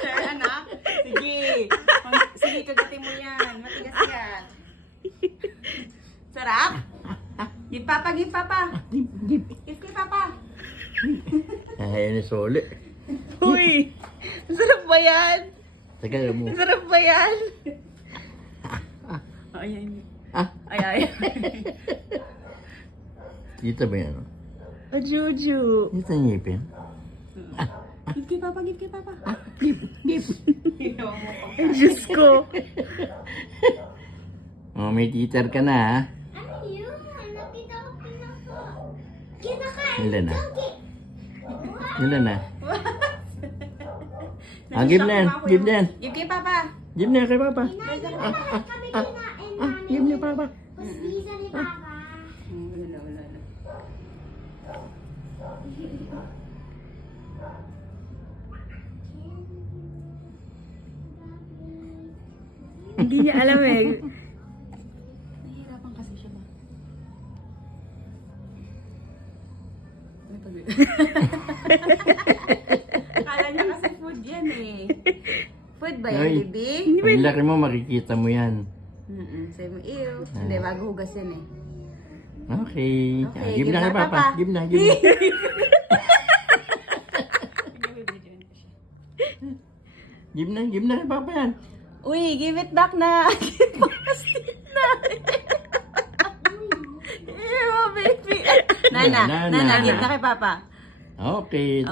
Sir, anak. Sige. Sige, kagatin mo yan. Matigas yan. Sarap? Give papa, give papa. Give. Give kay papa. Ay, nasuli. Uy! Sarap ba yan? Tagal mo. Sarap ba yan? Ay, ay. Ay, ay. Dito ba yan? Juju. Dito ang ngipin. Give kay papa, give kay papa. Give. Ay, Diyos ko. Oh, may teacher ka na, ha? Ano yun? Nakita ko pinako. Kinakain. Ilan na? Donkey. Ilan na? Give na yan. Give na yan. Give kay papa. Give na kay Papa. Kinain na lahat kami kinain namin. Give na Papa. Pasbisa ni Papa. Wala. Hindi niya alam eh. Nahihirapan kasi siya ba? Kala niya kasi food yan eh. Food ba yan, Ay. baby? Pag laki mo, makikita mo yan. Sabi mo, ew. Hindi, bago hugasin eh. Okay. Okay, Give na kay Papa. Give na. Give na kay Papa yan. Uy, give it back na. Give it na. Ew, baby. Nana, Nana. Nana, give na kay Papa. Okay.